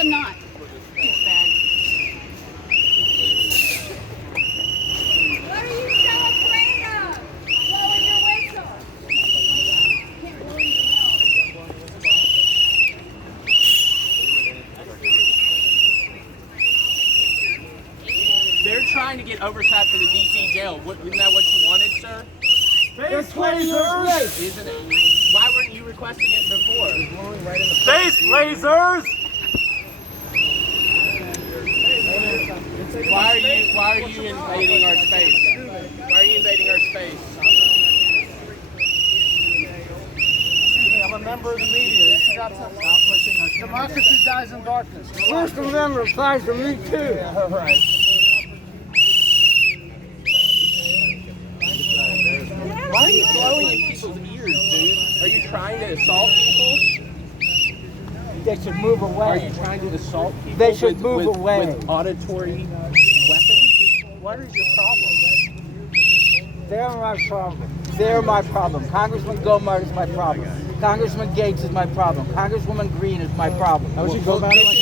I'm not. What are you so afraid of? Blowing your whistle. Can't blow anything else. They're trying to get oversight for the DC jail. Isn't that what you wanted, sir? Space lasers! Isn't it? Why weren't you requesting it before? Space lasers! Why are you invading our space? Why are you invading our space? I'm a member of the media. You got to stop pushing us. Democracy dies in darkness. First Amendment applies to me too. Yeah, right. Why are you blowing in people's ears, dude? Are you trying to assault people? They should move away. Are you trying to assault people They should move away. with auditory weapons? What is your problem? They're my problem. They're my problem. Congressman Gomart is my problem. Congressman Gaetz is my problem. Congresswoman Greene is my problem. How would you go about it?